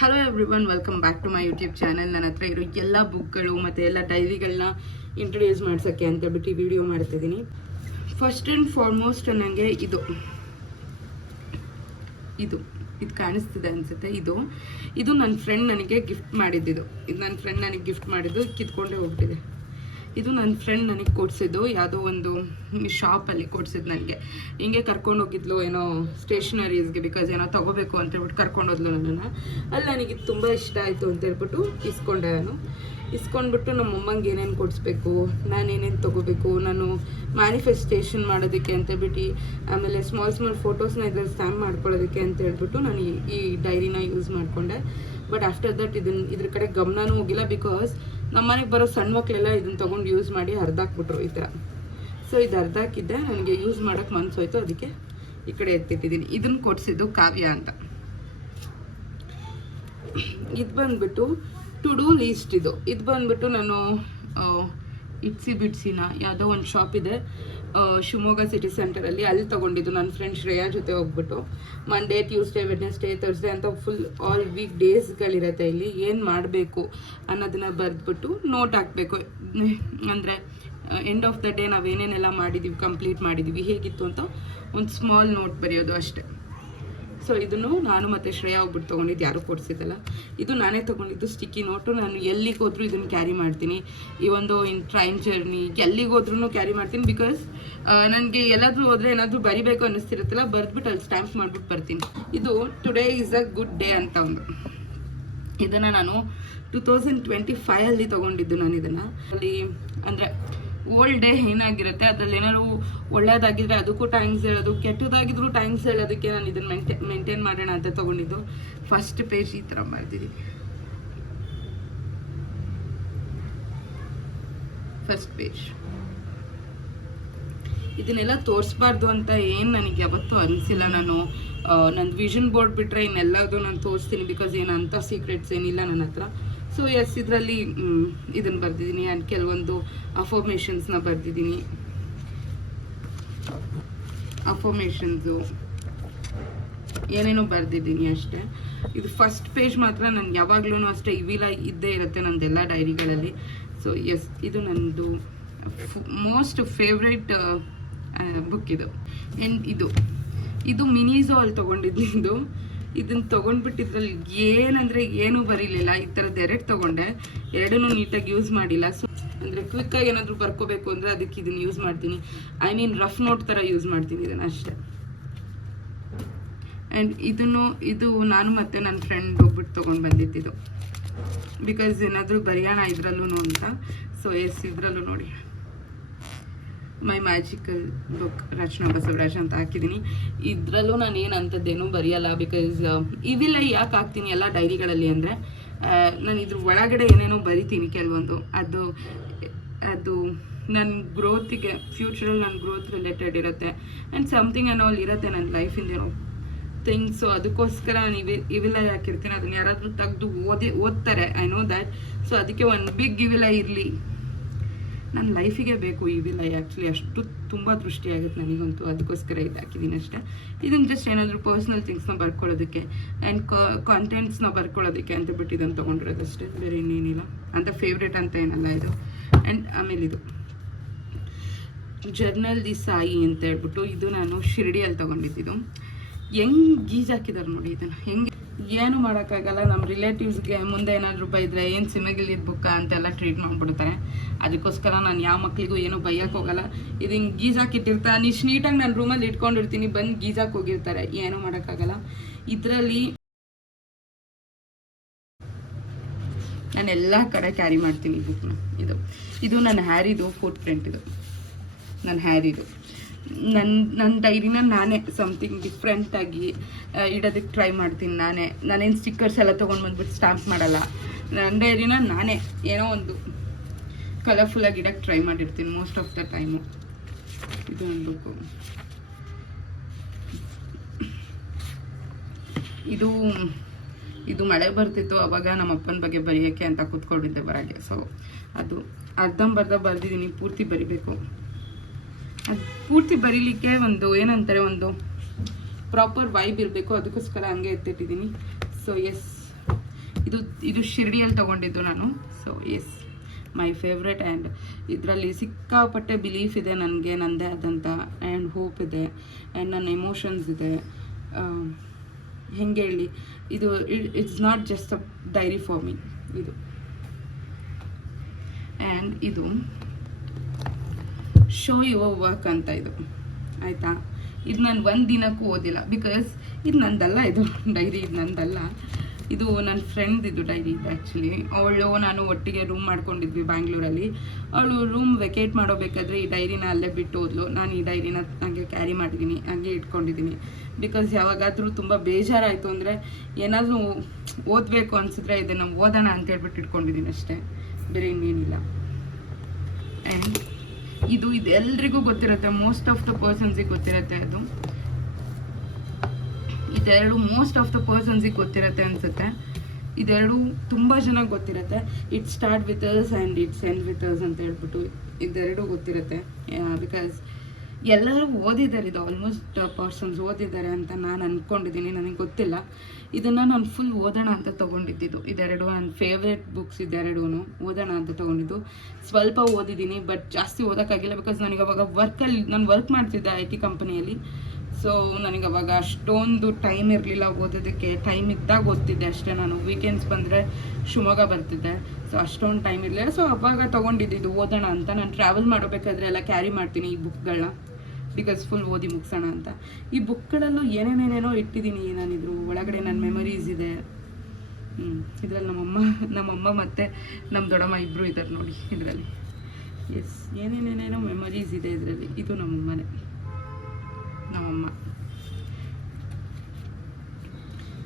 Hello everyone, welcome back to my YouTube channel. ನನ್ನ ಹತ್ರ ಇರೋ ಎಲ್ಲ ಬುಕ್ಗಳು ಮತ್ತು ಎಲ್ಲ ಡೈರಿಗಳನ್ನ ಇಂಟ್ರೊಡ್ಯೂಸ್ ಮಾಡ್ಸೋಕ್ಕೆ ಅಂತೇಳ್ಬಿಟ್ಟು ವಿಡಿಯೋ ಮಾಡ್ತಿದ್ದೀನಿ. ಫಸ್ಟ್ ಆ್ಯಂಡ್ ಫಾರ್ಮೋಸ್ಟ್ ನನಗೆ ಇದು ಕಾಣಿಸ್ತಿದೆ ಅನಿಸುತ್ತೆ. ಇದು ನನ್ನ ಫ್ರೆಂಡ್ ನನಗೆ ಗಿಫ್ಟ್ ಮಾಡಿದ್ದು. ನನ್ನ ಫ್ರೆಂಡ್ ನನಗೆ ಗಿಫ್ಟ್ ಮಾಡಿದ್ದು ಕಿತ್ಕೊಂಡೇ ಹೋಗ್ಬಿಟ್ಟಿದೆ. ಇದು ನನ್ನ ಫ್ರೆಂಡ್ ನನಗೆ ಕೊಡಿಸಿದ್ದು, ಯಾವುದೋ ಒಂದು ಶಾಪಲ್ಲಿ ಕೊಡಿಸಿದ್ದು. ನನಗೆ ಹಿಂಗೆ ಕರ್ಕೊಂಡು ಹೋಗಿದ್ಲು ಏನೋ ಸ್ಟೇಷನರೀಸ್ಗೆ, ಬಿಕಾಸ್ ಏನೋ ತೊಗೋಬೇಕು ಅಂತೇಳ್ಬಿಟ್ಟು ಕರ್ಕೊಂಡು ಹೋದ್ಲು ನನ್ನನ್ನು. ಅಲ್ಲಿ ನನಗೆ ತುಂಬ ಇಷ್ಟ ಆಯಿತು ಅಂತೇಳ್ಬಿಟ್ಟು ಇಸ್ಕೊಂಡೆ. ಇಸ್ಕೊಂಡ್ಬಿಟ್ಟು ನಮ್ಮ ಅಮ್ಮಂಗೆ ಏನೇನು ಕೊಡಿಸ್ಬೇಕು, ನಾನೇನೇನು ತೊಗೋಬೇಕು, ನಾನು ಮ್ಯಾನಿಫೆಸ್ಟೇಷನ್ ಮಾಡೋದಕ್ಕೆ ಅಂತೇಳ್ಬಿಟ್ಟು, ಆಮೇಲೆ ಸ್ಮಾಲ್ ಫೋಟೋಸ್ನ ಇದ್ರಲ್ಲಿ ಸ್ಟ್ಯಾಂಪ್ ಮಾಡ್ಕೊಳ್ಳೋದಕ್ಕೆ ಅಂತ ಹೇಳ್ಬಿಟ್ಟು ನಾನು ಈ ಡೈರಿನ ಯೂಸ್ ಮಾಡಿಕೊಂಡೆ. ಬಟ್ ಆಫ್ಟರ್ ದಟ್ ಇದ್ರ ಕಡೆ ಗಮನನೂ ಹೋಗಿಲ್ಲ, ಬಿಕಾಸ್ ನಮ್ಮ ಮನೆಗೆ ಬರೋ ಸಣ್ಣ ಮಕ್ಕಳೆಲ್ಲ ಇದನ್ನು ತೊಗೊಂಡು ಯೂಸ್ ಮಾಡಿ ಹರಿದಾಕ್ಬಿಟ್ರು ಈ ಥರ. ಸೊ ಇದು ಹರಿದಾಕಿದ್ದೆ, ನನಗೆ ಯೂಸ್ ಮಾಡೋಕ್ಕೆ ಮನಸ್ಸೋಯ್ತು, ಅದಕ್ಕೆ ಈ ಕಡೆ ಎತ್ತಿಟ್ಟಿದ್ದೀನಿ. ಇದನ್ನು ಕೊಡಿಸಿದ್ದು ಕಾವ್ಯ ಅಂತ. ಇದು ಬಂದ್ಬಿಟ್ಟು ಟು ಡೂ ಲೀಸ್ಟ್. ಇದು ಬಂದ್ಬಿಟ್ಟು ನಾನು ಇಟ್ಸಿ ಬಿಡ್ಸಿನ ಯಾವುದೋ ಒಂದು ಶಾಪ್ ಇದೆ ಶಿವಮೊಗ್ಗ ಸಿಟಿ ಸೆಂಟರಲ್ಲಿ, ಅಲ್ಲಿ ತೊಗೊಂಡಿದ್ದು. ನನ್ನ ಫ್ರೆಂಡ್ ಶ್ರೇಯಾ ಜೊತೆ ಹೋಗ್ಬಿಟ್ಟು ಮಂಡೇ, ಟ್ಯೂಸ್ಡೇ, ವೆಡ್ನೆಸ್ಡೇ, ಥರ್ಸ್ಡೇ ಅಂತ ಫುಲ್ ಆಲ್ ವೀಕ್ ಡೇಸ್ಗಳಿರುತ್ತೆ. ಇಲ್ಲಿ ಏನು ಮಾಡಬೇಕು ಅನ್ನೋದನ್ನ ಬರೆದ್ಬಿಟ್ಟು ನೋಟ್ ಹಾಕಬೇಕು. ಅಂದರೆ ಎಂಡ್ ಆಫ್ ದ ಡೇ ನಾವೇನೇನೆಲ್ಲ ಮಾಡಿದ್ದೀವಿ, ಕಂಪ್ಲೀಟ್ ಮಾಡಿದ್ದೀವಿ, ಹೇಗಿತ್ತು ಅಂತ ಒಂದು ಸ್ಮಾಲ್ ನೋಟ್ ಬರೆಯೋದು ಅಷ್ಟೇ. ಸೊ ಇದನ್ನು ನಾನು ಮತ್ತು ಶ್ರೇಯಾ ಹೋಗ್ಬಿಟ್ಟು ತೊಗೊಂಡಿದ್ದು, ಯಾರೂ ಕೊಡಿಸಿದ್ದಲ್ಲ. ಇದು ನಾನೇ ತೊಗೊಂಡಿದ್ದು ಸ್ಟಿಕ್ಕಿ ನೋಟು. ನಾನು ಎಲ್ಲಿಗೆ ಹೋದ್ರೂ ಇದನ್ನು ಕ್ಯಾರಿ ಮಾಡ್ತೀನಿ. ಈ ಒಂದು ಟ್ರೈನ್ ಜರ್ನಿ ಎಲ್ಲಿಗೆ ಹೋದ್ರೂ ಕ್ಯಾರಿ ಮಾಡ್ತೀನಿ, ಬಿಕಾಸ್ ನನಗೆ ಎಲ್ಲಾದರೂ ಹೋದರೆ ಏನಾದರೂ ಬರಿಬೇಕು ಅನ್ನಿಸ್ತಿರುತ್ತಲ್ಲ, ಬರೆದ್ಬಿಟ್ಟು ಅಲ್ಲಿ ಸ್ಟ್ಯಾಂಪ್ ಮಾಡಿಬಿಟ್ಟು ಬರ್ತೀನಿ. ಇದು today is a good day ಅಂತ ಒಂದು. ಇದನ್ನು ನಾನು 2025 ತೊಗೊಂಡಿದ್ದು. ನಾನು ಇದನ್ನು ಅಲ್ಲಿ ಅಂದರೆ ಓಲ್ಡ್ ಡೇ ಏನಾಗಿರುತ್ತೆ, ಅದರಲ್ಲಿ ಏನಾದ್ರು ಒಳ್ಳೇದಾಗಿದ್ರೆ ಅದಕ್ಕೂ ಥ್ಯಾಂಕ್ಸ್ ಹೇಳೋದು, ಕೆಟ್ಟದಾಗಿದ್ರು ಥ್ಯಾಂಕ್ಸ್ ಹೇಳೋದಕ್ಕೆ ನಾನು ಇದನ್ನು ಮೇಂಟೈನ್ ಮಾಡೋಣ ಅಂತ ತೊಗೊಂಡಿದ್ದು. ಫಸ್ಟ್ ಪೇಜ್ ಈ ಥರ ಬರ್ದಿದ್ದೀನಿ. ಫಸ್ಟ್ ಪೇಜ್ ಇದನ್ನೆಲ್ಲ ತೋರಿಸ್ಬಾರ್ದು ಅಂತ ಏನು ನನಗೆ ಯಾವತ್ತೂ ಅನಿಸಿಲ್ಲ. ನಾನು ನನ್ನ ವಿಷನ್ ಬೋರ್ಡ್ ಬಿಟ್ಟರೆ ಇನ್ನೆಲ್ಲದು ನಾನು ತೋರಿಸ್ತೀನಿ, ಬಿಕಾಸ್ ಏನಂತ ಸೀಕ್ರೆಟ್ಸ್ ಏನಿಲ್ಲ ನನ್ನ ಹತ್ರ. ಸೊ ಎಸ್, ಇದರಲ್ಲಿ ಇದನ್ನು ಬರೆದಿದ್ದೀನಿ. ಆ್ಯಂಡ್ ಕೆಲವೊಂದು ಅಫರ್ಮೇಷನ್ಸ್ನ ಬರೆದಿದ್ದೀನಿ. ಅಫರ್ಮೇಷನ್ಸು ಏನೇನೋ ಬರೆದಿದ್ದೀನಿ ಅಷ್ಟೇ. ಇದು ಫಸ್ಟ್ ಪೇಜ್ ಮಾತ್ರ ನನಗೆ ಯಾವಾಗಲೂ ಅಷ್ಟೇ ಇವಿಲ ಇದ್ದೇ ಇರುತ್ತೆ ನನ್ನದೆಲ್ಲ ಡೈರಿಗಳಲ್ಲಿ. ಸೊ ಎಸ್, ಇದು ನನ್ನದು ಮೋಸ್ಟ್ ಫೇವ್ರೆಟ್ ಬುಕ್ ಇದು. ಆ್ಯಂಡ್ ಇದು ಮಿನಿಝೋ ಅಲ್ಲಿ ತೊಗೊಂಡಿದ್ದು. ಇದನ್ನು ತೊಗೊಂಡ್ಬಿಟ್ಟು ಇದ್ರಲ್ಲಿ ಏನಂದರೆ ಏನೂ ಬರೀಲಿಲ್ಲ. ಈ ಥರದ್ದು ಎರಡು ತೊಗೊಂಡೆ, ಎರಡನ್ನೂ ನೀಟಾಗಿ ಯೂಸ್ ಮಾಡಿಲ್ಲ. ಸೊ ಅಂದರೆ ಕ್ವಿಕ್ಕಾಗಿ ಏನಾದರೂ ಬರ್ಕೋಬೇಕು ಅಂದರೆ ಅದಕ್ಕೆ ಇದನ್ನು ಯೂಸ್ ಮಾಡ್ತೀನಿ. ಐ ಮೀನ್ ರಫ್ ನೋಟ್ ಥರ ಯೂಸ್ ಮಾಡ್ತೀನಿ ಇದನ್ನು ಅಷ್ಟೇ. ಆ್ಯಂಡ್ ಇದು ನಾನು ಮತ್ತು ನನ್ನ ಫ್ರೆಂಡ್ ಹೋಗ್ಬಿಟ್ಟು ತೊಗೊಂಡು ಬಂದಿದ್ದು, ಬಿಕಾಸ್ ಏನಾದರೂ ಬರೆಯೋಣ ಇದರಲ್ಲೂ ಅಂತ. ಸೊ ಎಸ್, ಇದರಲ್ಲೂ ನೋಡಿ ಮೈ ಮ್ಯಾಜಿಕಲ್ ಬುಕ್ ರಚನಾ ಬಸವರಾಜ್ ಅಂತ ಹಾಕಿದ್ದೀನಿ. ಇದರಲ್ಲೂ ನಾನು ಏನು ಅಂಥದ್ದೇನೂ ಬರೆಯಲ್ಲ, ಬಿಕಾಸ್ ಇವಿಲ್ಲ ಯಾಕೆ ಹಾಕ್ತೀನಿ ಎಲ್ಲ ಡೈರಿಗಳಲ್ಲಿ ಅಂದರೆ, ನಾನು ಇದ್ರ ಒಳಗಡೆ ಏನೇನೋ ಬರಿತೀನಿ ಕೆಲವೊಂದು. ಅದು ನನ್ನ ಗ್ರೋತಿಗೆ, ಫ್ಯೂಚರಲ್ಲಿ ನನ್ನ ಗ್ರೋತ್ ರಿಲೇಟೆಡ್ ಇರುತ್ತೆ. ಆ್ಯಂಡ್ ಸಮಥಿಂಗ್ ಆ್ಯಂಡ್ ಆಲ್ ಇರುತ್ತೆ ನನ್ನ ಲೈಫಿಂದೇನೋ ಥಿಂಗ್ಸ್. ಸೊ ಅದಕ್ಕೋಸ್ಕರ ನಾನು ಇವಿಲ್ಲ ಹಾಕಿರ್ತೀನಿ. ಅದನ್ನು ಯಾರಾದರೂ ತೆಗೆದು ಓದ್ತಾರೆ, ಐ ನೋ ದ್ಯಾಟ್. ಸೊ ಅದಕ್ಕೆ ಒಂದು ಬಿಗ್ ಇವಿಲ್ಲ ಇರಲಿ, ನನ್ನ ಲೈಫಿಗೆ ಬೇಕು ಇವಿಲ್ಲ. ಆ್ಯಕ್ಚುಲಿ ಅಷ್ಟು ತುಂಬ ದೃಷ್ಟಿಯಾಗುತ್ತೆ ನನಗಂತೂ, ಅದಕ್ಕೋಸ್ಕರ ಇದು ಹಾಕಿದ್ದೀನಿ ಅಷ್ಟೇ. ಇದನ್ನು ಜಸ್ಟ್ ಏನಾದರೂ ಪರ್ಸ್ನಲ್ ಥಿಂಗ್ಸ್ನ ಬರ್ಕೊಳ್ಳೋದಕ್ಕೆ ಆ್ಯಂಡ್ ಕಾಂಟೆಂಟ್ಸ್ನ ಬರ್ಕೊಳ್ಳೋದಕ್ಕೆ ಅಂತ ಬಿಟ್ಟು ಇದನ್ನು ತೊಗೊಂಡಿರೋದಷ್ಟೇ, ಬೇರೆ ಇನ್ನೇನಿಲ್ಲ. ಅಂತ ಫೇವ್ರೇಟ್ ಅಂತ ಏನಲ್ಲ ಇದು. ಆ್ಯಂಡ್ ಆಮೇಲೆ ಇದು ಜರ್ನಲ್ ದಿ ಸಾಯಿ ಅಂತ ಹೇಳ್ಬಿಟ್ಟು, ಇದು ನಾನು ಶಿರ್ಡಿಯಲ್ಲಿ ತೊಗೊಂಡಿದ್ದು. ಹೆಂಗೆ ಗೀಜ್ ಹಾಕಿದ್ದಾರೆ ನೋಡಿ ಇದನ್ನು. ಹೆಂಗೆ ಏನು ಮಾಡೋಕ್ಕಾಗಲ್ಲ. ನಮ್ಮ ರಿಲೇಟಿವ್ಸ್ಗೆ ಮುಂದೆ ಏನಾದರೂ ಬೈದರೆ ಏನು ಸಿಮಗಿಲಿದ ಬುಕ್ಕ ಅಂತೆಲ್ಲ ಟ್ರೀಟ್ ಮಾಡಿಬಿಡ್ತಾರೆ. ಅದಕ್ಕೋಸ್ಕರ ನಾನು ಯಾವ ಮಕ್ಕಳಿಗೂ ಏನೂ ಬೈಯಕ್ಕೆ ಹೋಗಲ್ಲ. ಇದು ಹಿಂಗೆ ಗೀಜ್ ಹಾಕಿಟ್ಟಿರ್ತಾರೆ, ಇಷ್ಟು ನೀಟಾಗಿ ನಾನು ರೂಮಲ್ಲಿ ಇಟ್ಕೊಂಡಿರ್ತೀನಿ, ಬಂದು ಗೀಜಾಕ್ ಹೋಗಿರ್ತಾರೆ, ಏನೂ ಮಾಡೋಕ್ಕಾಗಲ್ಲ. ಇದರಲ್ಲಿ ನಾನು ಎಲ್ಲ ಕಡೆ ಕ್ಯಾರಿ ಮಾಡ್ತೀನಿ ಬುಕ್ನ. ಇದು ನನ್ನ ಹ್ಯಾರಿದು ಫುಟ್ ಪ್ರಿಂಟ್. ನನ್ನ ಹ್ಯಾರಿದು ನನ್ನ ಡೈರಿನ ನಾನೇ ಸಮಥಿಂಗ್ ಡಿಫ್ರೆಂಟಾಗಿ ಇಡೋದಕ್ಕೆ ಟ್ರೈ ಮಾಡ್ತೀನಿ. ನಾನೇನು ಸ್ಟಿಕ್ಕರ್ಸ್ ಎಲ್ಲ ತೊಗೊಂಡು ಬಂದ್ಬಿಟ್ಟು ಸ್ಟಾಂಪ್ ಮಾಡಲ್ಲ. ನನ್ನ ಡೈರಿನ ನಾನೇ ಏನೋ ಒಂದು ಕಲರ್ಫುಲ್ಲಾಗಿ ಇಡೋಕ್ಕೆ ಟ್ರೈ ಮಾಡಿರ್ತೀನಿ ಮೋಸ್ಟ್ ಆಫ್ ದ ಟೈಮು. ಇದು ನನ್ನ ಬುಕ್ಕು. ಇದು ಮಳೆ ಬರ್ತಿತ್ತು, ಅವಾಗ ನಮ್ಮ ಅಪ್ಪನ ಬಗ್ಗೆ ಬರೆಯೋಕ್ಕೆ ಅಂತ ಕೂತ್ಕೊಂಡಿದ್ದೆ ಬರೋಕ್ಕೆ. ಸೊ ಅದು ಅರ್ಧಂಬರ್ಧ ಬರೆದಿದ್ದೀನಿ, ಪೂರ್ತಿ ಬರಿಬೇಕು. ಅದು ಪೂರ್ತಿ ಬರೀಲಿಕ್ಕೆ ಏನಂತಾರೆ, ಒಂದು ಪ್ರಾಪರ್ ವೈಬ್ ಇರಬೇಕು, ಅದಕ್ಕೋಸ್ಕರ ಹಂಗೆ ಎತ್ತಿಟ್ಟಿದ್ದೀನಿ. ಸೊ ಎಸ್, ಇದು ಇದು ಶಿರ್ಡಿಯಲ್ಲಿ ತೊಗೊಂಡಿದ್ದು ನಾನು. So yes, my favourite. And ಇದರಲ್ಲಿ ಸಿಕ್ಕಾಪಟ್ಟೆ ಬಿಲೀಫ್ ಇದೆ ನನಗೆ, ನನ್ನದೇ ಆದಂಥ, ಆ್ಯಂಡ್ ಹೋಪ್ ಇದೆ, ಆ್ಯಂಡ್ ನನ್ನ ಎಮೋಷನ್ಸ್ ಇದೆ. ಹೆಂಗೆ ಹೇಳಿ, ಇದು it's not just a diary for me ಇದು. ಆ್ಯಂಡ್ ಇದು ಶೋ ಯುವರ್ ವರ್ಕ್ ಅಂತ ಇದು, ಆಯಿತಾ. ಇದು ನಾನು ಒಂದು ದಿನಕ್ಕೂ ಓದಿಲ್ಲ, ಬಿಕಾಸ್ ಇದು ನಂದಲ್ಲ, ಇದು ಡೈರಿ ಇದು ನಂದಲ್ಲ, ಇದು ನನ್ನ ಫ್ರೆಂಡ್ ಇದು ಡೈರಿ ಇದು ಆ್ಯಕ್ಚುಲಿ. ಅವಳು ನಾನು ಒಟ್ಟಿಗೆ ರೂಮ್ ಮಾಡ್ಕೊಂಡಿದ್ವಿ ಬ್ಯಾಂಗ್ಳೂರಲ್ಲಿ. ಅವಳು ರೂಮ್ ವೆಕೇಟ್ ಮಾಡೋಬೇಕಾದ್ರೆ ಈ ಡೈರಿನ ಅಲ್ಲೇ ಬಿಟ್ಟು ಹೋದ್ಲು. ನಾನು ಈ ಡೈರಿನ ಹಾಗೆ ಕ್ಯಾರಿ ಮಾಡಿದ್ದೀನಿ, ಹಾಗೆ ಇಟ್ಕೊಂಡಿದ್ದೀನಿ. ಬಿಕಾಸ್ ಯಾವಾಗಾದರೂ ತುಂಬ ಬೇಜಾರಾಯಿತು ಅಂದರೆ, ಏನಾದರೂ ಓದಬೇಕು ಅನಿಸಿದ್ರೆ ಇದನ್ನು ಓದೋಣ ಅಂತ ಹೇಳ್ಬಿಟ್ಟು ಇಟ್ಕೊಂಡಿದ್ದೀನಿ ಅಷ್ಟೇ, ಬೇರೆ ಇನ್ನೇನಿಲ್ಲ. ಆ್ಯಂಡ್ ಇದು ಎಲ್ರಿಗೂ ಗೊತ್ತಿರುತ್ತೆ, ಮೋಸ್ಟ್ ಆಫ್ ದ ಪರ್ಸನ್ಸಿಗೆ ಗೊತ್ತಿರುತ್ತೆ. ಇದೆರಡು ಮೋಸ್ಟ್ ಆಫ್ ದ ಪರ್ಸನ್ಸಿಗೆ ಗೊತ್ತಿರುತ್ತೆ ಅನಿಸುತ್ತೆ. ಇದೆರಡು ತುಂಬ ಚೆನ್ನಾಗಿ ಗೊತ್ತಿರುತ್ತೆ. It start with us and it's end with us ಅಂತ ಹೇಳ್ಬಿಟ್ಟು ಇದೆರಡು ಗೊತ್ತಿರುತ್ತೆ. ಬಿಕಾಸ್ ಎಲ್ಲರೂ ಓದಿದ್ದಾರೆ, ಇದು ಆಲ್ಮೋಸ್ಟ್ ಪರ್ಸನ್ಸ್ ಓದಿದ್ದಾರೆ ಅಂತ ನಾನು ಅಂದ್ಕೊಂಡಿದ್ದೀನಿ, ನನಗೆ ಗೊತ್ತಿಲ್ಲ. ಇದನ್ನು ನಾನು ಫುಲ್ ಓದೋಣ ಅಂತ ತೊಗೊಂಡಿದ್ದು ಇದೆರಡು. ನನ್ನ ಫೇವ್ರೆಟ್ ಬುಕ್ಸ್ ಇದೆರಡೂ ಓದೋಣ ಅಂತ ತೊಗೊಂಡಿದ್ದು. ಸ್ವಲ್ಪ ಓದಿದ್ದೀನಿ, ಬಟ್ ಜಾಸ್ತಿ ಓದೋಕ್ಕಾಗಿಲ್ಲ, ಬಿಕಾಸ್ ನನಗೆ ಅವಾಗ ನಾನು ವರ್ಕ್ ಮಾಡ್ತಿದ್ದೆ IT ಕಂಪನಿಯಲ್ಲಿ. ಸೊ ನನಗೆ ಅವಾಗ ಅಷ್ಟೊಂದು ಟೈಮ್ ಇರಲಿಲ್ಲ ಓದೋದಕ್ಕೆ. ಟೈಮ್ ಇದ್ದಾಗ ಓದ್ತಿದ್ದೆ ಅಷ್ಟೇ. ನಾನು ವೀಕೆಂಡ್ಸ್ ಬಂದರೆ ಶಿವಮೊಗ್ಗ ಬರ್ತಿದ್ದೆ, ಸೊ ಅಷ್ಟೊಂದು ಟೈಮ್ ಇರಲಿಲ್ಲ. ಸೊ ಅವಾಗ ತೊಗೊಂಡಿದ್ದು ಓದೋಣ ಅಂತ. ನಾನು ಟ್ರಾವೆಲ್ ಮಾಡಬೇಕಾದ್ರೆ ಎಲ್ಲ ಕ್ಯಾರಿ ಮಾಡ್ತೀನಿ ಈ ಬುಕ್ಗಳನ್ನ, ಬಿಕಾಸ್ ಫುಲ್ ಓದಿ ಮುಗಿಸೋಣ ಅಂತ. ಈ ಬುಕ್ಗಳಲ್ಲೂ ಏನೇನೇನೇನೋ ಇಟ್ಟಿದ್ದೀನಿ ನಾನು. ಇದ್ರ ಒಳಗಡೆ ನನ್ನ ಮೆಮೊರೀಸ್ ಇದೆ. ಇದರಲ್ಲಿ ನಮ್ಮಮ್ಮ ಮತ್ತು ನಮ್ಮ ದೊಡ್ಡಮ್ಮ ಇಬ್ಬರು ಇದ್ದಾರೆ ನೋಡಿ ಇದರಲ್ಲಿ. ಎಸ್, ಏನೇನೇನೇನೋ ಮೆಮೊರೀಸ್ ಇದೆ ಇದರಲ್ಲಿ. ಇದು ನಮ್ಮಮ್ಮ.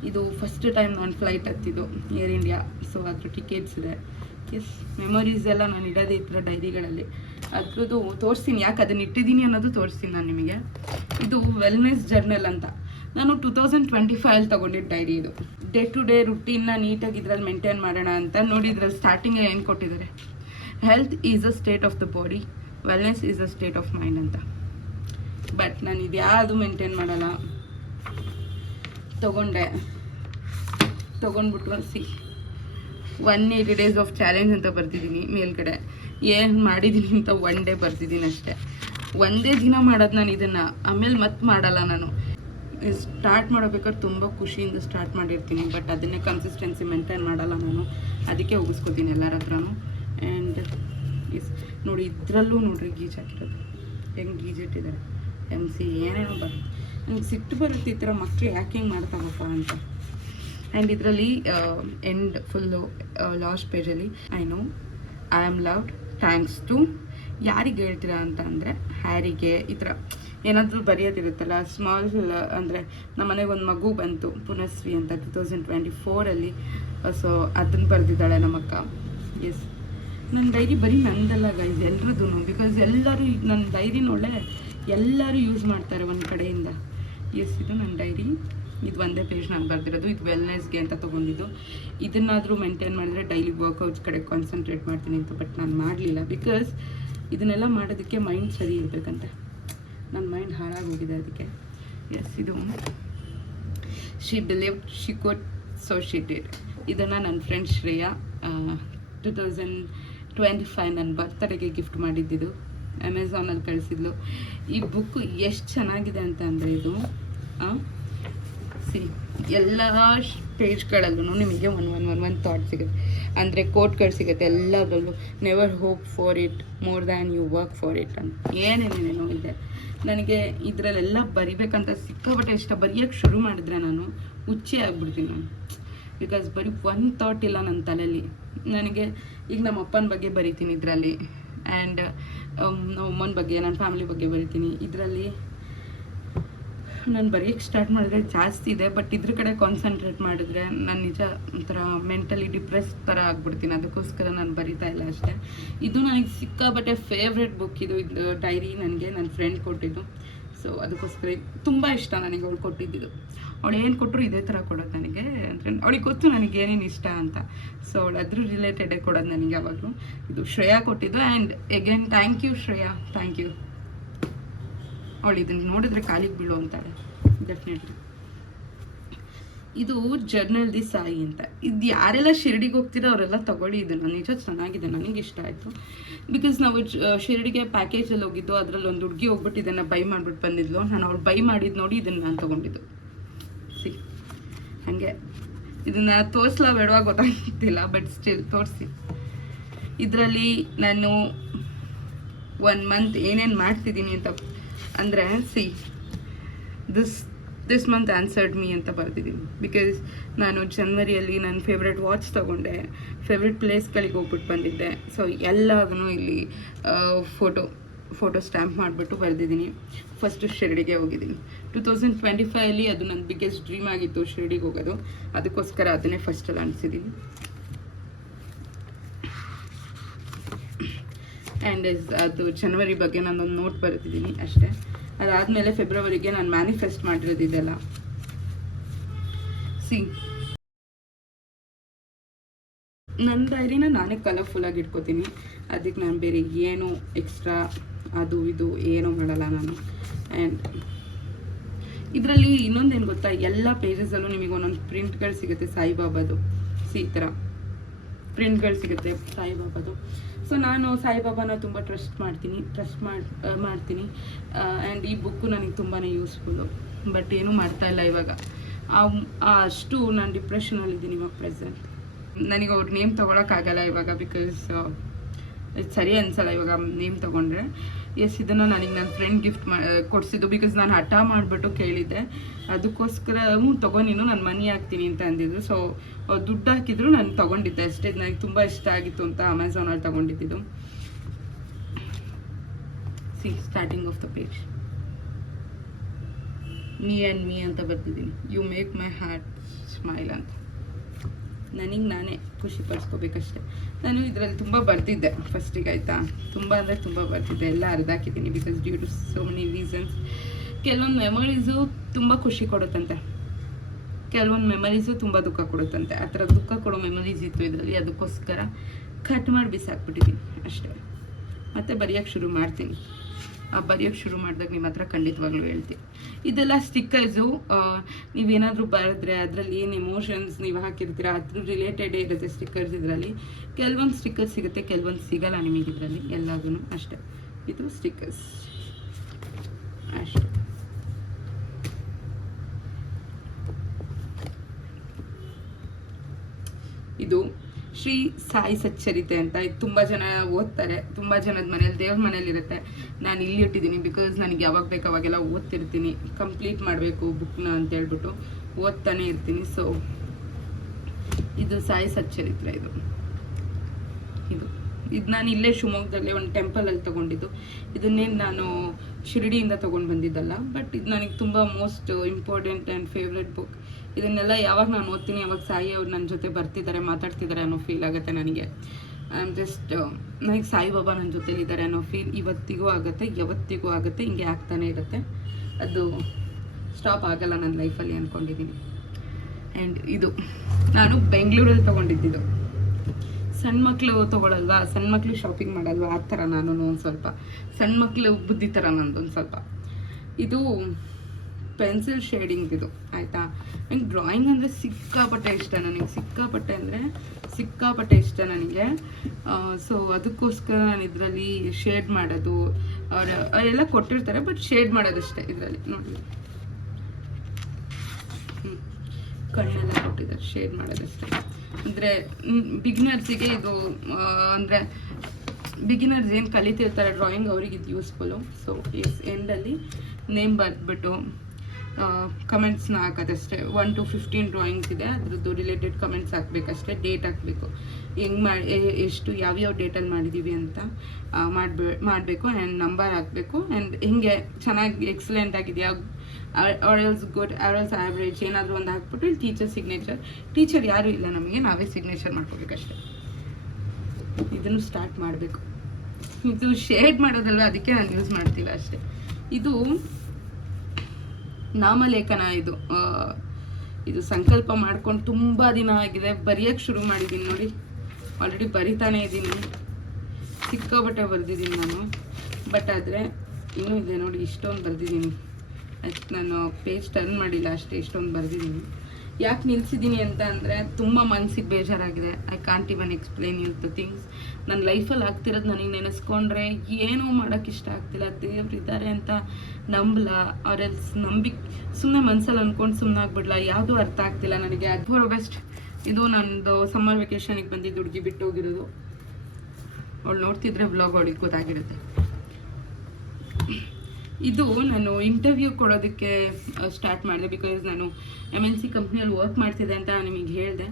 ಇದು ಫಸ್ಟ್ ಟೈಮ್ ನಾನು ಫ್ಲೈಟ್ ಹತ್ತಿದ್ದು ಏರ್ ಇಂಡಿಯಾ, ಸೊ ಅದ್ರ ಟಿಕೆಟ್ಸ್ ಇದೆ. ಎಸ್, ಮೆಮೊರೀಸ್ ಎಲ್ಲ ನಾನು ಇಡೋದೇ ಈ ಥರ ಡೈರಿಗಳಲ್ಲಿ. ಅದ್ರದ್ದು ತೋರಿಸ್ತೀನಿ, ಯಾಕೆ ಅದನ್ನು ಇಟ್ಟಿದ್ದೀನಿ ಅನ್ನೋದು ತೋರಿಸ್ತೀನಿ ನಾನು ನಿಮಗೆ. ಇದು ವೆಲ್ನೆಸ್ ಜರ್ನಲ್ ಅಂತ. ನಾನು 2025 ತೊಗೊಂಡಿದ್ದು ಡೈರಿ ಇದು. ಡೇ ಟು ಡೇ ರುಟೀನ್ನ ನೀಟಾಗಿ ಇದ್ರಲ್ಲಿ ಮೇಂಟೈನ್ ಮಾಡೋಣ ಅಂತ. ನೋಡಿ, ಇದ್ರಲ್ಲಿ ಸ್ಟಾರ್ಟಿಂಗೇ ಏನು ಕೊಟ್ಟಿದ್ದಾರೆ, health is a state of the body, wellness is a state of mind ಅಂತ. ಬಟ್ ನಾನು ಇದು ಯಾವುದು ಮೇಂಟೈನ್ ಮಾಡಲ್ಲ. ತೊಗೊಂಡ್ಬಿಟ್ಟು 180 days ಆಫ್ ಚಾಲೆಂಜ್ ಅಂತ ಬರ್ತಿದ್ದೀನಿ ಮೇಲ್ಗಡೆ. ಏನು ಮಾಡಿದ್ದೀನಿ ಅಂತ 1 day ಬರ್ತಿದ್ದೀನಿ ಅಷ್ಟೇ. ಒಂದೇ ದಿನ ಮಾಡೋದು ನಾನು ಇದನ್ನು, ಆಮೇಲೆ ಮತ್ತೆ ಮಾಡಲ್ಲ ನಾನು. ಸ್ಟಾರ್ಟ್ ಮಾಡಬೇಕಾದ್ರೆ ತುಂಬ ಖುಷಿಯಿಂದ ಸ್ಟಾರ್ಟ್ ಮಾಡಿರ್ತೀನಿ, ಬಟ್ ಅದನ್ನೇ ಕನ್ಸಿಸ್ಟೆನ್ಸಿ ಮೇಂಟೈನ್ ಮಾಡಲ್ಲ ನಾನು. ಅದಕ್ಕೆ ಹೋಗಿಸ್ಕೊತೀನಿ ಎಲ್ಲರ ಹತ್ರನೂ. ಆ್ಯಂಡ್ ಎಸ್, ನೋಡಿ ಇದರಲ್ಲೂ ನೋಡ್ರಿ ಗೀಜ್ ಹಾಕಿರೋದು, ಹೆಂಗೆ ಗೀಜಿಟ್ಟಿದ್ದಾರೆ. MC ಏನೇನೋ ಬರುತ್ತೆ. ನನಗೆ ಸಿಟ್ಟು ಬರುತ್ತೆ ಈ ಥರ ಮಕ್ಕಳು ಯಾಕೆ ಹಿಂಗೆ ಮಾಡ್ತಾವಪ್ಪ ಅಂತ. ಆ್ಯಂಡ್ ಇದರಲ್ಲಿ ಎಂಡ್ ಫುಲ್ಲು ಲಾಸ್ಟ್ ಪೇಜಲ್ಲಿ I know I am loved thanks to, ಯಾರಿಗೆ ಹೇಳ್ತೀರಾ ಅಂತ ಅಂದರೆ ಹ್ಯಾರಿಗೆ. ಈ ಥರ ಏನಾದರೂ ಬರೆಯೋದಿರುತ್ತಲ್ಲ, ಸ್ಮಾಲ್ ಅಂದರೆ ನಮ್ಮ ಮನೆಗೆ ಒಂದು ಮಗು ಬಂತು ಪುನಸ್ವಿ ಅಂತ 2024ಅಲ್ಲಿ. ಸೊ ಅದನ್ನು ಬರೆದಿದ್ದಾಳೆ ನಮ್ಮಕ್ಕ. ಎಸ್, ನನ್ನ ಡೈರಿ ಬರೀ ನಂದಲ್ಲ ಗೈಸ್, ಎಲ್ರದ್ದು. ಬಿಕಾಸ್ ಎಲ್ಲರೂ ನನ್ನ ಡೈರಿನ ಎಲ್ಲರೂ ಯೂಸ್ ಮಾಡ್ತಾರೆ ಒಂದು ಕಡೆಯಿಂದ. ಎಸ್, ಇದು ನನ್ನ ಡೈರಿ. ಇದು ಒಂದೇ ಪೇಜ್ ನಾನು ಬರೆದಿರೋದು. ಇದು ವೆಲ್ನೆಸ್ಗೆ ಅಂತ ತೊಗೊಂಡಿದ್ದು. ಇದನ್ನಾದರೂ ಮೇಂಟೈನ್ ಮಾಡಿದ್ರೆ ಡೈಲಿ ವರ್ಕೌಟ್ಸ್ ಕಡೆ ಕಾನ್ಸಂಟ್ರೇಟ್ ಮಾಡ್ತೀನಿ ಅಂತ. ಬಟ್ ನಾನು ಮಾಡಲಿಲ್ಲ, ಬಿಕಾಸ್ ಇದನ್ನೆಲ್ಲ ಮಾಡೋದಕ್ಕೆ ಮೈಂಡ್ ಸರಿ ಇರಬೇಕಂತ. ನನ್ನ ಮೈಂಡ್ ಹಾಳಾಗೋಗಿದೆ ಅದಕ್ಕೆ. ಎಸ್, ಇದು she believed she could, so she did. ಇದನ್ನು ನನ್ನ ಫ್ರೆಂಡ್ ಶ್ರೇಯಾ 2025 ನನ್ನ ಬರ್ತಡೆಗೆ ಗಿಫ್ಟ್ ಮಾಡಿದ್ದಿದ್ದು. ಅಮೆಝಾನಲ್ಲಿ ಕಳಿಸಿದ್ಲು. ಈ ಬುಕ್ಕು ಎಷ್ಟು ಚೆನ್ನಾಗಿದೆ ಅಂತ ಅಂದರೆ, ಇದು ಎಲ್ಲ ಪೇಜ್ಗಳಲ್ಲೂ ನಿಮಗೆ ಒಂದು ಥಾಟ್ ಸಿಗುತ್ತೆ, ಅಂದರೆ ಕೋಟ್ಗಳು ಸಿಗುತ್ತೆ ಎಲ್ಲದರಲ್ಲೂ. Never hope for it more than you work for it ಅಂತ ಏನೇನೇನೇನೋ ಇದೆ. ನನಗೆ ಇದರಲ್ಲೆಲ್ಲ ಬರಿಬೇಕಂತ ಸಿಕ್ಕಾಪಟ್ಟೆ ಇಷ್ಟ. ಬರೆಯೋಕ್ಕೆ ಶುರು ಮಾಡಿದ್ರೆ ನಾನು ಹುಚ್ಚೆ ಆಗ್ಬಿಡ್ತೀನಿ ನಾನು. ಬಿಕಾಸ್ ಬರೀ ಒಂದು ಥಾಟ್ ಇಲ್ಲ ನನ್ನ ತಲೆಯಲ್ಲಿ. ನನಗೆ ಈಗ ನಮ್ಮ ಅಪ್ಪನ ಬಗ್ಗೆ ಬರಿತೀನಿ ಇದರಲ್ಲಿ, ಆ್ಯಂಡ್ ನಮ್ಮ ಅಮ್ಮನ ಬಗ್ಗೆ, ನನ್ನ ಫ್ಯಾಮಿಲಿ ಬಗ್ಗೆ ಬರಿತೀನಿ ಇದರಲ್ಲಿ. ನಾನು ಬರೆಯೋಕ್ಕೆ ಸ್ಟಾರ್ಟ್ ಮಾಡಿದ್ರೆ ಜಾಸ್ತಿ ಇದೆ, ಬಟ್ ಇದ್ರ ಕಡೆ ಕಾನ್ಸಂಟ್ರೇಟ್ ಮಾಡಿದ್ರೆ ನಾನು ನಿಜ ಒಂಥರ ಮೆಂಟಲಿ ಡಿಪ್ರೆಸ್ ಥರ ಆಗ್ಬಿಡ್ತೀನಿ. ಅದಕ್ಕೋಸ್ಕರ ನಾನು ಬರಿತಾ ಇಲ್ಲ ಅಷ್ಟೇ. ಇದು ನನಗೆ ಸಿಕ್ಕಾಬಟ್ಟೆ ಫೇವ್ರೆಟ್ ಬುಕ್ ಇದು ಡೈರಿ. ನನಗೆ ನನ್ನ ಫ್ರೆಂಡ್ ಕೊಟ್ಟಿದ್ದು. ಸೊ ಅದಕ್ಕೋಸ್ಕರ ತುಂಬ ಇಷ್ಟ ನನಗೆ ಅವಳು ಕೊಟ್ಟಿದ್ದು. ಅವಳು ಏನು ಕೊಟ್ಟರು ಇದೇ ಥರ ಕೊಡೋದು ನನಗೆ. ಅಂದರೆ ಅವಳಿಗೆ ಗೊತ್ತು ನನಗೆ ಏನೇನು ಇಷ್ಟ ಅಂತ. ಸೊ ಅವಳು ಅದ್ರ ರಿಲೇಟೆಡೇ ಕೊಡೋದು ನನಗೆ ಯಾವಾಗಲೂ. ಇದು ಶ್ರೇಯಾ ಕೊಟ್ಟಿದ್ದು. And again thank you Shreya, thank you. ಅವಳು ಇದನ್ನು ನೋಡಿದ್ರೆ ಕಾಲಿಗೆ ಬೀಳು ಅಂತಾಳೆ ಡೆಫಿನೆಟ್ಲಿ. ಇದು ಜರ್ನಲ್ ದಿ ಸಾಯಿ ಅಂತ. ಇದು ಯಾರೆಲ್ಲ ಶಿರ್ಡಿಗೆ ಹೋಗ್ತೀರೋ ಅವರೆಲ್ಲ ತಗೊಳ್ಳಿ, ಇದನ್ನು ನಿಜ ಚೆನ್ನಾಗಿದೆ, ನನಗೆ ಇಷ್ಟ ಆಯಿತು. ಬಿಕಾಸ್ ನಾವು ಶಿರ್ಡಿಗೆ ಪ್ಯಾಕೇಜಲ್ಲಿ ಹೋಗಿದ್ದು, ಅದರಲ್ಲಿ ಒಂದು ಹುಡುಗಿ ಹೋಗ್ಬಿಟ್ಟು ಇದನ್ನು ಬೈ ಮಾಡಿಬಿಟ್ಟು ಬಂದಿದ್ಲು. ನಾನು ಅವ್ಳು ಬೈ ಮಾಡಿದ್ದು ನೋಡಿ ಇದನ್ನು ನಾನು ತೊಗೊಂಡಿದ್ದು. ಸಿ ಹಾಗೆ ಇದನ್ನು ತೋರಿಸ್ಲಾ ಬೇಡವಾಗ ಗೊತ್ತಾಗ್ತಿಲ್ಲ, ಬಟ್ ಸ್ಟಿಲ್ ತೋರಿಸಿ. ಇದರಲ್ಲಿ ನಾನು 1 ಮಂತ್ ಏನೇನು ಮಾಡ್ತಿದ್ದೀನಿ ಅಂತ ಅಂದರೆ, see this month answered me ಅಂತ ಬರ್ತಿದ್ದೀನಿ. ಬಿಕಾಸ್ ನಾನು ಜನವರಿಯಲ್ಲಿ ನನ್ನ ಫೇವ್ರೆಟ್ ವಾಚ್ ತೊಗೊಂಡೆ, ಫೇವ್ರೆಟ್ ಪ್ಲೇಸ್ಗಳಿಗೆ ಹೋಗ್ಬಿಟ್ಟು ಬಂದಿದ್ದೆ. ಸೊ ಎಲ್ಲದನ್ನು ಇಲ್ಲಿ ಫೋಟೋ ಸ್ಟ್ಯಾಂಪ್ ಮಾಡಿಬಿಟ್ಟು ಬರೆದಿದ್ದೀನಿ. ಫಸ್ಟು ಶಿರ್ಡಿಗೆ ಹೋಗಿದ್ದೀನಿ 2025ಅಲ್ಲಿ. ಅದು ನನ್ನ ಬಿಗ್ಗೆಸ್ಟ್ ಡ್ರೀಮ್ ಆಗಿತ್ತು ಶಿರ್ಡಿಗೆ ಹೋಗೋದು, ಅದಕ್ಕೋಸ್ಕರ ಅದನ್ನೇ ಫಸ್ಟಲ್ಲಿ ಅನಿಸಿದ್ದೀನಿ. ಆ್ಯಂಡ್ ಅದು ಜನವರಿ ಬಗ್ಗೆ ನಾನೊಂದು ನೋಟ್ ಬರೆದಿದ್ದೀನಿ ಅಷ್ಟೇ. ಅದಾದಮೇಲೆ ಫೆಬ್ರವರಿಗೆ ನಾನು ಮ್ಯಾನಿಫೆಸ್ಟ್ ಮಾಡಿರೋದು ಇದೆಲ್ಲ. ಸಿ ನನ್ನ ಡೈರಿನ ನಾನೇ ಕಲರ್ಫುಲ್ಲಾಗಿ ಇಟ್ಕೋತೀನಿ, ಅದಕ್ಕೆ ನಾನು ಬೇರೆ ಏನು ಎಕ್ಸ್ಟ್ರಾ ಅದು ಇದು ಏನೂ ಮಾಡಲ್ಲ ನಾನು. ಆ್ಯಂಡ್ ಇದರಲ್ಲಿ ಇನ್ನೊಂದೇನು ಗೊತ್ತಾ, ಎಲ್ಲ ಪೇಜಸಲ್ಲೂ ನಿಮಗೆ ಒಂದೊಂದು ಪ್ರಿಂಟ್ಗಳು ಸಿಗುತ್ತೆ ಸಾಯಿಬಾಬಾದು. ಈ ಥರ ಪ್ರಿಂಟ್ಗಳು ಸಿಗುತ್ತೆ ಸಾಯಿಬಾಬಾದು. ಸೊ ನಾನು ಸಾಯಿಬಾಬಾನ ತುಂಬ ಟ್ರಸ್ಟ್ ಮಾಡ್ತೀನಿ. ಆ್ಯಂಡ್ ಈ ಬುಕ್ಕು ನನಗೆ ತುಂಬಾ ಯೂಸ್ಫುಲ್ಲು. ಬಟ್ ಏನೂ ಮಾಡ್ತಾಯಿಲ್ಲ ಇವಾಗ, ಅಷ್ಟು ನಾನು ಡಿಪ್ರೆಷನಲ್ಲಿದ್ದೀನಿ ಇವಾಗ ಪ್ರೆಸೆಂಟ್. ನನಗೆ ಅವ್ರ ನೇಮ್ ತೊಗೊಳಕ್ಕಾಗಲ್ಲ ಇವಾಗ, ಬಿಕಾಸ್ ಇದು ಸರಿ ಅನಿಸಲ್ಲ ಇವಾಗ ನೇಮ್ ತೊಗೊಂಡ್ರೆ. ಇದನ್ನು ನನಗೆ ನನ್ನ ಫ್ರೆಂಡ್ ಗಿಫ್ಟ್ ಕೊಡಿಸಿದ್ದು. ಬಿಕಾಸ್ ನಾನು ಹಠ ಮಾಡಿಬಿಟ್ಟು ಕೇಳಿದ್ದೆ, ಅದಕ್ಕೋಸ್ಕರ ತೊಗೊ ನೀನು ನಾನು ಮನಿ ಹಾಕ್ತೀನಿ ಅಂತ ಅಂದಿದ್ರು. ಸೊ ದುಡ್ಡು ಹಾಕಿದ್ರು ನಾನು ತೊಗೊಂಡಿದ್ದೆ ಅಷ್ಟೇ. ನನಗೆ ತುಂಬ ಇಷ್ಟ ಆಗಿತ್ತು ಅಂತ ಅಮೆಝಾನಲ್ಲಿ ತೊಗೊಂಡಿದ್ದು. See starting of the page me and me ಅಂತ ಬರ್ತಿದ್ದೀನಿ. You make my heart smile ಅಂತ. ನನಗೆ ನಾನೇ ಖುಷಿ ಪಡಿಸ್ಕೋಬೇಕಷ್ಟೆ. ನಾನು ಇದರಲ್ಲಿ ತುಂಬ ಬರ್ತಿದ್ದೆ ಫಸ್ಟಿಗೆ, ಆಯಿತಾ, ತುಂಬ ಅಂದರೆ ತುಂಬ ಬರ್ತಿದ್ದೆ. ಎಲ್ಲ ಅರ್ಧಾಕಿದ್ದೀನಿ because due to so many reasons. ಕೆಲವೊಂದು ಮೆಮೊರೀಸು ತುಂಬ ಖುಷಿ ಕೊಡುತ್ತಂತೆ, ಕೆಲವೊಂದು ಮೆಮೊರೀಸು ತುಂಬ ದುಃಖ ಕೊಡುತ್ತಂತೆ. ಆ ಥರ ದುಃಖ ಕೊಡೋ ಮೆಮೊರೀಸ್ ಇತ್ತು ಇದರಲ್ಲಿ, ಅದಕ್ಕೋಸ್ಕರ ಕಟ್ ಮಾಡಿ ಬಿಸಾಕ್ಬಿಟ್ಟಿದ್ದೀನಿ ಅಷ್ಟೇ. ಮತ್ತು ಬರೆಯೋಕ್ಕೆ ಶುರು ಮಾಡ್ತೀನಿ. ಬರೆಯೋಕ್ಕೆ ಶುರು ಮಾಡಿದಾಗ ನಿಮ್ಮ ಹತ್ರ ಖಂಡಿತವಾಗ್ಲೂ ಹೇಳ್ತೀನಿ. ಇದೆಲ್ಲ ಸ್ಟಿಕ್ಕರ್ಸು. ನೀವೇನಾದರೂ ಬರೆದ್ರೆ ಅದರಲ್ಲಿ ಏನು ಎಮೋಷನ್ಸ್ ನೀವು ಹಾಕಿರ್ತೀರ ಅದ್ರ ರಿಲೇಟೆಡೇ ಇರುತ್ತೆ ಸ್ಟಿಕ್ಕರ್ಸ್ ಇದರಲ್ಲಿ. ಕೆಲವೊಂದು ಸ್ಟಿಕ್ಕರ್ಸ್ ಸಿಗುತ್ತೆ, ಕೆಲವೊಂದು ಸಿಗಲ್ಲ ನಿಮಗೆ ಇದರಲ್ಲಿ, ಎಲ್ಲದೂ ಅಷ್ಟೇ. ಇದು ಸ್ಟಿಕ್ಕರ್ಸ್ ಅಷ್ಟೇ. ಇದು ಶ್ರೀ ಸಾಯಿ ಸಚ್ಚರಿತೆ ಅಂತ. ಇದು ತುಂಬ ಜನ ಓದ್ತಾರೆ, ತುಂಬ ಜನದ ಮನೇಲಿ ದೇವ್ರ ಮನೇಲಿ ಇರುತ್ತೆ. ನಾನು ಇಲ್ಲಿ ಇಟ್ಟಿದ್ದೀನಿ ಬಿಕಾಸ್ ನನಗೆ ಯಾವಾಗ ಬೇಕು ಅವಾಗೆಲ್ಲ ಓದ್ತಿರ್ತೀನಿ, ಕಂಪ್ಲೀಟ್ ಮಾಡಬೇಕು ಬುಕ್ನ ಅಂತೇಳ್ಬಿಟ್ಟು ಓದ್ತಾನೆ ಇರ್ತೀನಿ. ಸೊ ಇದು ಸಾಯಿ ಸಚ್ಚರಿತ್ರೆ. ಇದು ನಾನು ಇಲ್ಲೇ ಶಿವಮೊಗ್ಗದಲ್ಲಿ ಒಂದು ಟೆಂಪಲಲ್ಲಿ ತೊಗೊಂಡಿದ್ದು. ಇದನ್ನೇನು ನಾನು ಶಿರಡಿಯಿಂದ ತೊಗೊಂಡು ಬಂದಿದ್ದಲ್ಲ, ಬಟ್ ಇದು ನನಗೆ ತುಂಬ most important and favourite book. ಇದನ್ನೆಲ್ಲ ಯಾವಾಗ ನಾನು ಓದ್ತೀನಿ ಯಾವಾಗ ಸಾಯಿ ಅವ್ರು ನನ್ನ ಜೊತೆ ಬರ್ತಿದ್ದಾರೆ, ಮಾತಾಡ್ತಿದ್ದಾರೆ ಅನ್ನೋ ಫೀಲ್ ಆಗುತ್ತೆ ನನಗೆ. ಐ ಆಮ್ ಜಸ್ಟ್ ನನಗೆ ಸಾಯಿಬಾಬಾ ನನ್ನ ಜೊತೆಲಿದ್ದಾರೆ ಅನ್ನೋ ಫೀಲ್ ಇವತ್ತಿಗೂ ಆಗುತ್ತೆ, ಯಾವತ್ತಿಗೂ ಆಗುತ್ತೆ, ಹಿಂಗೆ ಆಗ್ತಾನೆ ಇರುತ್ತೆ. ಅದು ಸ್ಟಾಪ್ ಆಗಲ್ಲ ನನ್ನ ಲೈಫಲ್ಲಿ ಅಂದ್ಕೊಂಡಿದ್ದೀನಿ. ಆ್ಯಂಡ್ ಇದು ನಾನು ಬೆಂಗಳೂರಲ್ಲಿ ತೊಗೊಂಡಿದ್ದು. ಸಣ್ಣ ಮಕ್ಕಳು ತೊಗೊಳಲ್ವಾ, ಸಣ್ಣ ಮಕ್ಕಳು ಶಾಪಿಂಗ್ ಮಾಡಲ್ವಾ, ಆ ಥರ ನಾನು ಒಂದು ಸ್ವಲ್ಪ ಸಣ್ಣ ಮಕ್ಕಳು ಬುದ್ಧಿ ಥರ ನಂದು ಒಂದು ಸ್ವಲ್ಪ. ಇದು ಪೆನ್ಸಿಲ್ ಶೇಡಿಂಗ್ ಇದು, ಆಯಿತಾ. ನಂಗೆ ಡ್ರಾಯಿಂಗ್ ಅಂದರೆ ಸಿಕ್ಕಾಪಟ್ಟೆ ಇಷ್ಟ, ನನಗೆ ಸಿಕ್ಕಾಪಟ್ಟೆ ಇಷ್ಟ ನನಗೆ. ಸೊ ಅದಕ್ಕೋಸ್ಕರ ನಾನು ಇದರಲ್ಲಿ ಶೇಡ್ ಮಾಡೋದು ಎಲ್ಲ ಕೊಟ್ಟಿರ್ತಾರೆ, ಬಟ್ ಶೇಡ್ ಮಾಡೋದಷ್ಟೇ ಇದರಲ್ಲಿ. ನೋಡಿ ಕಣ್ಣೆಲ್ಲ ಕೊಟ್ಟಿದ್ದಾರೆ, ಶೇಡ್ ಮಾಡೋದಷ್ಟೇ. ಅಂದರೆ ಬಿಗಿನರ್ಸಿಗೆ ಇದು, ಅಂದರೆ ಬಿಗಿನರ್ಸ್ ಏನು ಕಲಿತಿರ್ತಾರೆ ಡ್ರಾಯಿಂಗ್ ಅವ್ರಿಗೆ ಇದು ಯೂಸ್ಫುಲ್ಲು. ಸೊ ಎಂಡಲ್ಲಿ ನೇಮ್ ಬರೆದ್ಬಿಟ್ಟು ಕಮೆಂಟ್ಸ್ನ ಹಾಕೋದಷ್ಟೇ. 1 to 15 ಡ್ರಾಯಿಂಗ್ಸ್ ಇದೆ, ಅದ್ರದ್ದು ರಿಲೇಟೆಡ್ ಕಮೆಂಟ್ಸ್ ಹಾಕಬೇಕಷ್ಟೇ. ಡೇಟ್ ಹಾಕಬೇಕು, ಎಷ್ಟು ಯಾವ್ಯಾವ ಡೇಟಲ್ಲಿ ಮಾಡಿದ್ದೀವಿ ಅಂತ ಮಾಡಬೇಕು. ಆ್ಯಂಡ್ ನಂಬರ್ ಹಾಕಬೇಕು. ಆ್ಯಂಡ್ ಹಿಂಗೆ ಚೆನ್ನಾಗಿ ಎಕ್ಸಲೆಂಟ್ ಆಗಿದೆಯಾ, ಆರ್ಎಲ್ಸ್ ಗುಡ್, ಆರ್ಎಲ್ಸ್ ಆ್ಯಾವ್ರೇಜ್ ಏನಾದರೂ ಒಂದು ಹಾಕ್ಬಿಟ್ಟು ಇಲ್ಲಿ ಟೀಚರ್ ಸಿಗ್ನೇಚರ್. ಟೀಚರ್ ಯಾರೂ ಇಲ್ಲ ನಮಗೆ, ನಾವೇ ಸಿಗ್ನೇಚರ್ ಮಾಡ್ಕೋಬೇಕಷ್ಟೆ. ಇದನ್ನು ಸ್ಟಾರ್ಟ್ ಮಾಡಬೇಕು. ಇದು ಶೇಡ್ ಮಾಡೋದಲ್ವ, ಅದಕ್ಕೆ ನಾನು ಯೂಸ್ ಮಾಡ್ತೀವಿ ಅಷ್ಟೇ. ಇದು ನಾಮಲೇಖನ. ಇದು ಸಂಕಲ್ಪ ಮಾಡ್ಕೊಂಡು ತುಂಬ ದಿನ ಆಗಿದೆ, ಬರೆಯೋಕ್ಕೆ ಶುರು ಮಾಡಿದ್ದೀನಿ. ನೋಡಿ ಆಲ್ರೆಡಿ ಬರಿತಾನೆ ಇದ್ದೀನಿ, ಸಿಕ್ಕಾಪಟ್ಟೆ ಬರೆದಿದ್ದೀನಿ ನಾನು. ಬಟ್ ಆದರೆ ಇನ್ನೂ ಇದೆ ನೋಡಿ, ಇಷ್ಟೊಂದು ಬರೆದಿದ್ದೀನಿ. ನಾನು ಪೇಜ್ ಟರ್ನ್ ಮಾಡಿಲ್ಲ ಅಷ್ಟೇ, ಇಷ್ಟೊಂದು ಬರೆದಿದ್ದೀನಿ. ಯಾಕೆ ನಿಲ್ಸಿದ್ದೀನಿ ಅಂತ ಅಂದರೆ ತುಂಬ ಮನಸ್ಸಿಗೆ ಬೇಜಾರಾಗಿದೆ. I can't even explain you the things. ನನ್ನ ಲೈಫಲ್ಲಿ ಆಗ್ತಿರೋದು ನನಗೆ ನೆನೆಸ್ಕೊಂಡ್ರೆ ಏನೂ ಮಾಡೋಕ್ಕೆ ಇಷ್ಟ ಆಗ್ತಿಲ್ಲ. ದೇವ್ರು ಇದ್ದಾರೆ ಅಂತ ನಂಬಲ ಅವ್ರೆಲ್ಸ್ ಸುಮ್ಮನೆ ಮನಸ್ಸಲ್ಲಿ ಅಂದ್ಕೊಂಡು ಸುಮ್ಮನೆ ಆಗ್ಬಿಡ್ಲ, ಯಾವುದೂ ಅರ್ಥ ಆಗ್ತಿಲ್ಲ ನನಗೆ. ಅದು ಬೆಸ್ಟ್. ಇದು ನಂದು ಸಮ್ಮರ್ ವೆಕೇಷನಿಗೆ ಬಂದಿದ್ದು ಹುಡುಗಿ ಬಿಟ್ಟು ಹೋಗಿರೋದು. ಅವಳು ನೋಡ್ತಿದ್ರೆ ವ್ಲಾಗ್ ಅವಳಿಗೆ ಗೊತ್ತಾಗಿರುತ್ತೆ. ಇದು ನಾನು ಇಂಟರ್ವ್ಯೂ ಕೊಡೋದಕ್ಕೆ ಸ್ಟಾರ್ಟ್ ಮಾಡಿದೆ. ಬಿಕಾಸ್ ನಾನು MNC ಕಂಪ್ನಿಯಲ್ಲಿ ವರ್ಕ್ ಮಾಡ್ತಿದ್ದೆ ಅಂತ ನಿಮಗೆ ಹೇಳಿದೆ.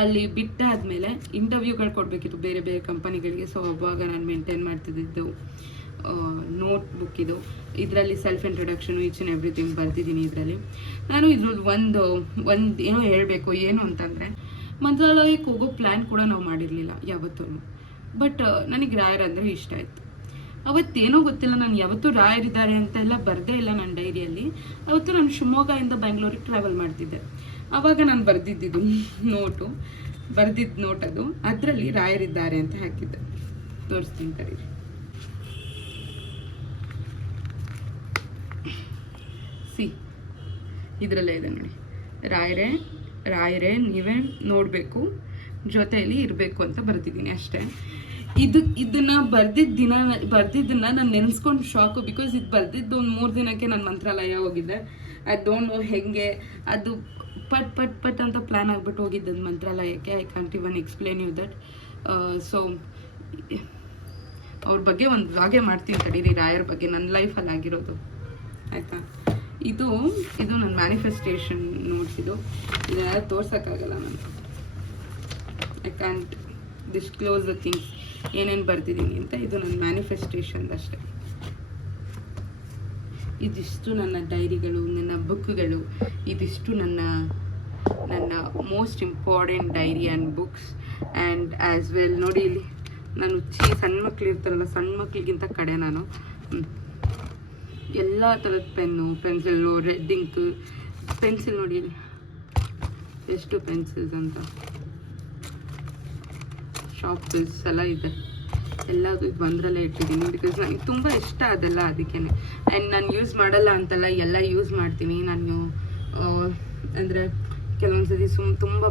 ಅಲ್ಲಿ ಬಿಟ್ಟಾದಮೇಲೆ ಇಂಟರ್ವ್ಯೂಗಳು ಕೊಡಬೇಕಿತ್ತು ಬೇರೆ ಬೇರೆ ಕಂಪನಿಗಳಿಗೆ. ಸೊ ಅವಾಗ ನಾನು ಮೇಂಟೈನ್ ಮಾಡ್ತಿದ್ದಿದ್ದು ನೋಟ್ ಬುಕ್ ಇದು. ಇದರಲ್ಲಿ self introduction each and everything ಬರ್ತಿದ್ದೀನಿ. ಇದರಲ್ಲಿ ನಾನು ಇದ್ರಲ್ಲಿ ಒಂದು ಏನೋ ಹೇಳಬೇಕು. ಏನು ಅಂತಂದರೆ ಮಂತ್ರಾಲಯಕ್ಕೆ ಹೋಗೋ ಪ್ಲ್ಯಾನ್ ಕೂಡ ನಾವು ಮಾಡಿರಲಿಲ್ಲ ಯಾವತ್ತೂ. ಬಟ್ ನನಗೆ ರಾಯರ್ ಅಂದರೆ ಇಷ್ಟ ಆಯಿತು. ಅವತ್ತೇನೋ ಗೊತ್ತಿಲ್ಲ, ನಾನು ಯಾವತ್ತೂ ರಾಯರಿದ್ದಾರೆ ಅಂತೆಲ್ಲ ಬರದೇ ಇಲ್ಲ ನನ್ನ ಡೈರಿಯಲ್ಲಿ. ಅವತ್ತು ನಾನು ಶಿವಮೊಗ್ಗದಿಂದ ಬೆಂಗಳೂರಿಗೆ ಟ್ರಾವೆಲ್ ಮಾಡ್ತಿದ್ದೆ. ಆವಾಗ ನಾನು ಬರೆದಿದ್ದು ನೋಟ್ ಅದು. ಅದರಲ್ಲಿ ರಾಯರಿದ್ದಾರೆ ಅಂತ ಹಾಕಿದ್ದೆ. ತೋರಿಸ್ತೀನಿ ತಡೀರಿ. ಇದರಲ್ಲೇ ಇದೆ ನೋಡಿ, ರಾಯರೇ ನೀವೇ ನೋಡಬೇಕು, ಜೊತೆಯಲ್ಲಿ ಇರಬೇಕು ಅಂತ ಬರ್ತಿದ್ದೀನಿ ಅಷ್ಟೇ. ಇದನ್ನ ಬರ್ದಿದ್ದನ್ನ ನಾನು ನೆನೆಸ್ಕೊಂಡು ಶಾಕು. ಬಿಕಾಸ್ ಇದು ಬರ್ದಿದ್ದು ಒಂದು 3 ದಿನಕ್ಕೆ ನಾನು ಮಂತ್ರಾಲಯ ಹೋಗಿದ್ದೆ. ಐ ಡೋಂಟ್ ನೋ ಹೆಂಗೆ ಅದು ಪಟ್ ಅಂತ ಪ್ಲ್ಯಾನ್ ಆಗಿಬಿಟ್ಟು ಹೋಗಿದ್ದು ಮಂತ್ರಾಲಯಕ್ಕೆ. I can't even explain you that. So ಅವ್ರ ಬಗ್ಗೆ ಒಂದು ವ್ಲಾಗೇ ಮಾಡ್ತೀನಿ ತಡೀರಿ, ರಾಯರ್ ಬಗ್ಗೆ ನನ್ನ ಲೈಫಲ್ಲಿ ಆಗಿರೋದು, ಆಯಿತಾ. ಇದು ನನ್ನ ಮ್ಯಾನಿಫೆಸ್ಟೇಷನ್ ನೋಡ್ಸಿದ್ದು. ಇದೆಲ್ಲ ತೋರ್ಸೋಕ್ಕಾಗಲ್ಲ ನಾನು. I can't disclose the things ಏನೇನು ಬರ್ತಿದ್ದೀನಿ ಅಂತ. ಇದು ನನ್ನ ಮ್ಯಾನಿಫೆಸ್ಟೇಷನ್ ಅಷ್ಟೇ. ಇದಿಷ್ಟು ನನ್ನ ಡೈರಿಗಳು, ನನ್ನ ಬುಕ್ಗಳು. ಇದಿಷ್ಟು ನನ್ನ most important dairy and books. And as well ನೋಡಿ, ಇಲ್ಲಿ ನಾನು ಸಣ್ಣ ಮಕ್ಳು ಇರ್ತಾರಲ್ಲ, ಸಣ್ಣ ಮಕ್ಳಿಗಿಂತ ಕಡೆ ನಾನು ಎಲ್ಲ ಥರದ pen, pencil, red ink pencil ನೋಡಿ ಎಷ್ಟು ಪೆನ್ಸಿಲ್ಸ್ ಅಂತ, ಶಾರ್ಪ್ನರ್ಸ್ ಎಲ್ಲ ಇದೆ. ಎಲ್ಲದು ಇದು ಒಂದರಲ್ಲೇ ಇಟ್ಟಿದ್ದೀನಿ. ಬಿಕಾಸ್ ನನಗೆ ತುಂಬ ಇಷ್ಟ ಅದೆಲ್ಲ, ಅದಕ್ಕೇ. ಆ್ಯಂಡ್ ನಾನು ಯೂಸ್ ಮಾಡಲ್ಲ ಅಂತಲ್ಲ, ಎಲ್ಲ ಯೂಸ್ ಮಾಡ್ತೀನಿ ನಾನು. ಅಂದರೆ ಕೆಲವೊಂದು ಸತಿ ತುಂಬ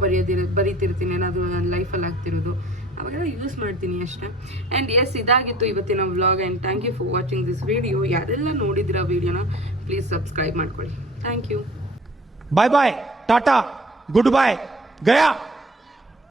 ಬರೀತಿರ್ತೀನಿ ಏನಾದರೂ ನನ್ನ ಲೈಫಲ್ಲಿ ಆಗ್ತಿರೋದು, ಅವಾಗೆಲ್ಲ ಯೂಸ್ ಮಾಡ್ತೀನಿ ಅಷ್ಟೇ. ಆ್ಯಂಡ್ ಎಸ್, ಇದಾಗಿತ್ತು ಇವತ್ತಿನ vlog. And thank you for watching this video. ಯಾರೆಲ್ಲ ನೋಡಿದಿರ ವಿಡಿಯೋನ ಪ್ಲೀಸ್ ಸಬ್ಸ್ಕ್ರೈಬ್ ಮಾಡ್ಕೊಳ್ಳಿ. Thank you. Bye bye, ta-ta, good bye, Gaya.